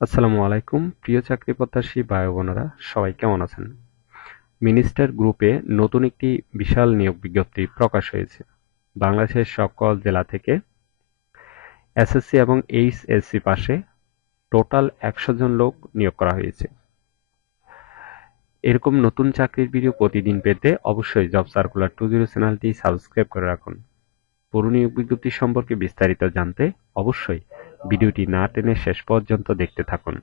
আসসালামু আলাইকুম, প্রিয় চাকরি প্রত্যাশী ভাই বোনেরা, সবাই কেমন আছেন? মিনিস্টার গ্রুপে নতুন একটি বিশাল নিয়োগ বিজ্ঞপ্তি প্রকাশ হয়েছে। বাংলাদেশের সকল জেলা থেকে এসএসসি এবং এইচএসসি পাশে টোটাল একশো জন লোক নিয়োগ করা হয়েছে। এরকম নতুন চাকরির ভিডিও প্রতিদিন পেতে অবশ্যই জব সার্কুলার টু জিরো চ্যানেলটি সাবস্ক্রাইব করে রাখুন। পুরো নিয়োগ বিজ্ঞপ্তি সম্পর্কে বিস্তারিত জানতে অবশ্যই ভিডিওটি না টেনে শেষ পর্যন্ত দেখতে থাকুন।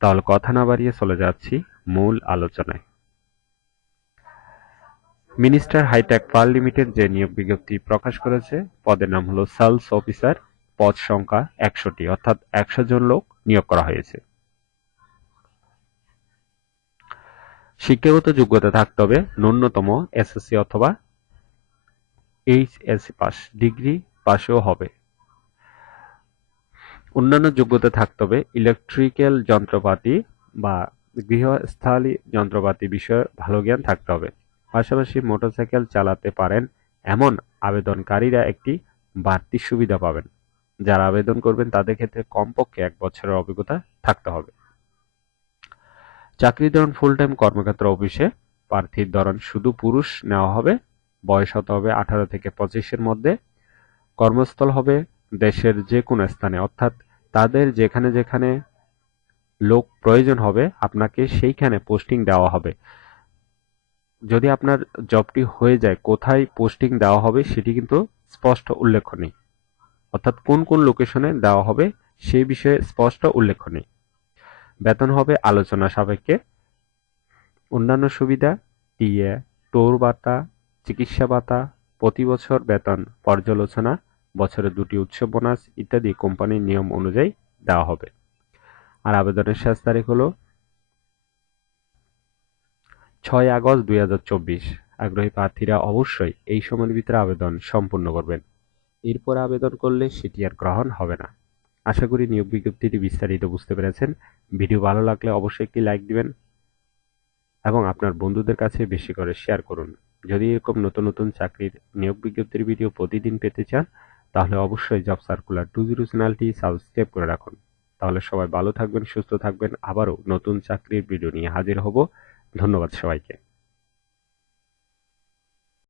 তাহলে কথা না বাড়িয়ে চলে যাচ্ছি মূল আলোচনায়। মিনিস্টার হাইটেক পার লিমিটেড যে নিয়োগ বিজ্ঞপ্তি প্রকাশ করেছে, পদের নাম হলো সেলস অফিসার, পদ সংখ্যা একশোটি অর্থাৎ একশো জন লোক নিয়োগ করা হয়েছে। শিক্ষাগত যোগ্যতা থাকতে হবে ন্যূনতম এসএসসি অথবা এইচএসসি পাস, ডিগ্রি পাশেও হবে। অন্যান্য যোগ্যতা থাকতে হবে ইলেকট্রিক্যাল যন্ত্রপাতি বা গৃহস্থালী যন্ত্রপাতি বিষয়ে ভালো জ্ঞান থাকতে হবে। পাশাপাশি মোটরসাইকেল চালাতে পারেন এমন আবেদনকারীরা একটি বাড়তি সুবিধা পাবেন, যারা আবেদন করবেন তাদের ক্ষেত্রে কমপক্ষে এক বছরের অভিজ্ঞতা থাকতে হবে। চাকরি ধরন ফুল টাইম কর্মক্ষেত্র অফিসে প্রার্থীর ধরন শুধু পুরুষ নেওয়া হবে, বয়স হতে হবে আঠারো থেকে পঁচিশের মধ্যে, কর্মস্থল হবে দেশের যে কোনো স্থানে, অর্থাৎ তাদের যেখানে যেখানে লোক প্রয়োজন হবে, আপনাকে সেইখানে পোস্টিং দেওয়া হবে। যদি আপনার জবটি হয়ে যায়, কোথায় পোস্টিং দেওয়া হবে সেটি কিন্তু স্পষ্ট উল্লেখ নেই। অর্থাৎ কোন কোন লোকেশনে দেওয়া হবে সেই বিষয়ে স্পষ্ট উল্লেখ নেই। বেতন হবে আলোচনা সাপেক্ষে। অন্যান্য সুবিধা, টিএ, টোর ভাতা, চিকিৎসা ভাতা, প্রতি বছর বেতন পর্যালোচনা বছরে দুটি উৎসব বোনাস ইত্যাদি কোম্পানির নিয়ম অনুযায়ী দেওয়া হবে। আর আবেদনের শেষ তারিখ হলো ছয় আগস্ট দুই হাজার চব্বিশ। আগ্রহী প্রার্থীরা অবশ্যই এই সময়ের ভিতরে আবেদন সম্পূর্ণ করবেন। এরপর আবেদন করলে সেটি আর গ্রহণ হবে না। আশা করি নিয়োগ বিজ্ঞপ্তিটি বিস্তারিত বুঝতে পেরেছেন। ভিডিও ভালো লাগলে অবশ্যই একটি লাইক দিবেন এবং আপনার বন্ধুদের কাছে বেশি করে শেয়ার করুন। যদি এরকম নতুন নতুন চাকরির নিয়োগ বিজ্ঞপ্তির ভিডিও প্রতিদিন পেতে চান তাহলে অবশ্যই জব সার্কুলার টু জিরো চ্যানেলটি সাবস্ক্রাইব করে রাখুন। তাহলে সবাই ভালো থাকবেন, সুস্থ থাকবেন। আবারও নতুন চাকরির ভিডিও নিয়ে হাজির হব। ধন্যবাদ সবাইকে।